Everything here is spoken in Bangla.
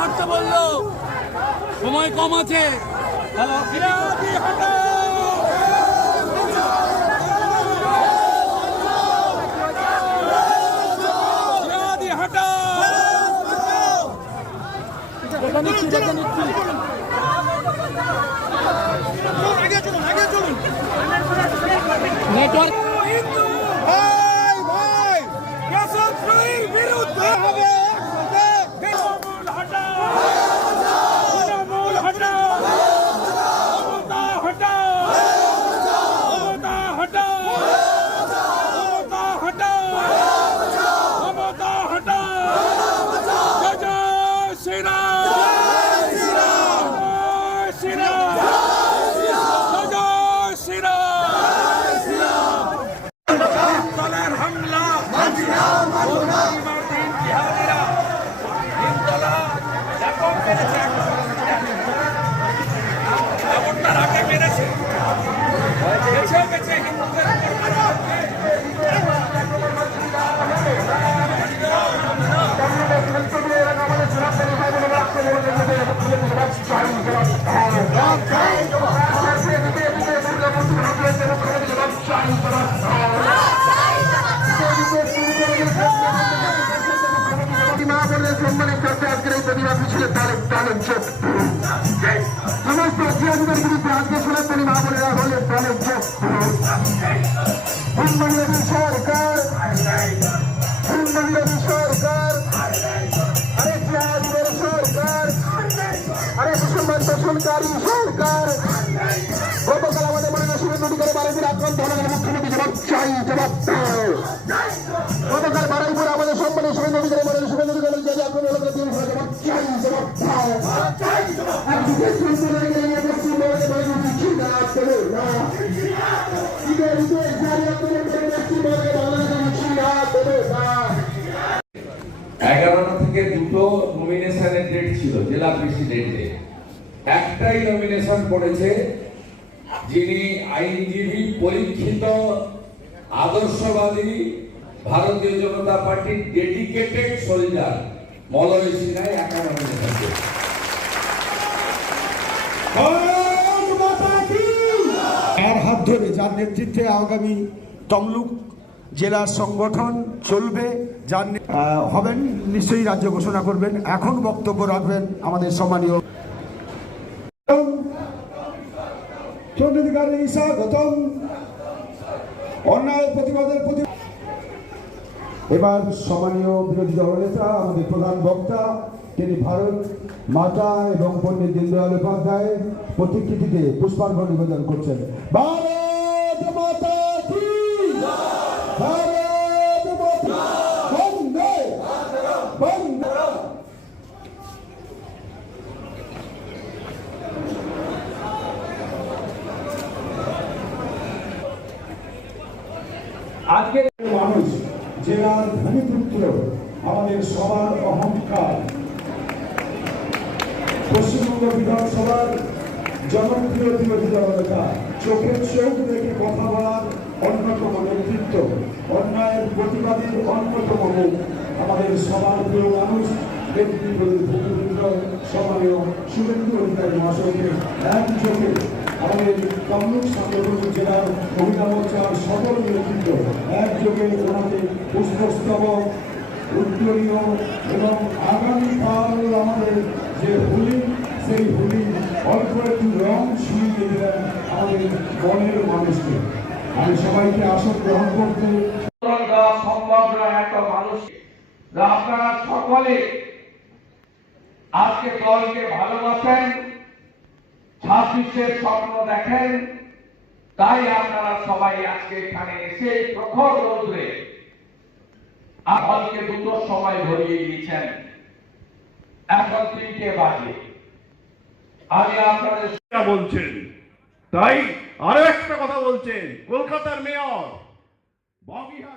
হাঁটতে বললো, সময় কম আছে। নেটওয়ার্ক বিরুদ্ধে হবে। সম্মানের সাথে আজকের এই প্রতিবাদ মিছিলের সমস্ত অত্যাচারের বিরুদ্ধে আজকে সনাতনী মা বোনেরা হলেন প্রাণের চোখ। বাংলাদেশ সরকার, বাংলাদেশ সরকার, আরেক রাজীবের সরকার, আরেক মুসলমান শাসনকারী সরকার। গতকাল আমাদের মনে শুভেন্দু অধিকারী বাড়িতে আক্রান্ত হলেন, মুখ্যমন্ত্রী জবাব চাই, জবাব দাও। গতকাল বারাইপুরে আমাদের সম্মানের শুভেন্দু অধিকারী বলেন, শুভেন্দু অধিকারী যে আক্রমণ হলো জবাব চাই, জবাব দাও। একদিকে পশ্চিমবঙ্গে থেকে দুটো নমিনেশনের ডেট ছিল জেলা প্রেসিডেন্টে। একটাই নমিনেশন পড়েছে যিনি আইনজীবী, পরীক্ষিত, আদর্শবাদী, ভারতীয় জনতা পার্টির ডেডিকেটেড সোলজার মলয় সিনহাই একা নমিনেশন পেয়েছে। তার হাত ধরে, যার নেতৃত্বে আগামী তমলুক জেলার সংগঠন চলবে, যার হবেন নিশ্চয়ই রাজ্য ঘোষণা করবেন। এখন বক্তব্য রাখবেন আমাদের সম্মানীয় স্বাগতম। অন্যায় প্রতিবাদের প্রতি এবার সম্মানীয় বিরোধী দলনেতা, আমাদের প্রধান বক্তা, তিনি ভারত মাতা এবং পণ্ডিত দীনদয়াল উপাধ্যায় প্রতিকৃতিতে পুষ্পার্ঘ্য নিবেদন করছেন। ভারত মাতা কি, ভারত মাতা, বন্দে বন্দে। আজকের মানুষ জেলার ভূমিপুত্র, আমাদের সবার অহংকার, পশ্চিমবঙ্গ বিধানসভার জনপ্রিয় বিরোধী দলনেতা, চোখের চোখ রেখে কথা বলার অন্যতম নেতৃত্ব, অন্যায়ের প্রতিবাদের অন্যতম মুখ, আমাদের সবার প্রিয় মানুষ ভূমিপুত্র সম্মানীয় শুভেন্দু অধিকারী মহাশয়কে একযোগে আমাদের তমলুক সাংগঠনিক জেলার মহিলা মোর্চার সকল নেতৃত্ব একযোগে ওনাকে পুষ্পস্তবক, উত্তরীয় এবং আগামীকাল আমাদের যে হোলি, সেই হোলি অল্প একটু রং ছুঁয়ে দিলেন আমাদের মনের মানুষকে। আমি সবাইকে আসন গ্রহণ করতে সম্ভব নয় এত মানুষ। আপনারা সকলে আজকে দলকে ভালোবাসেন, 26-এর স্বপ্ন দেখেন, তাই আপনারা সবাই আজকে এখানে এসে প্রখর রোদ্রে দলকে দুটোর সময় ভরিয়ে দিয়েছেন। এখন 3টে বাজে। আমি আপনাদের বলছেন, তাই আরো একটা কথা বলছেন কলকাতার মেয়র ববিহা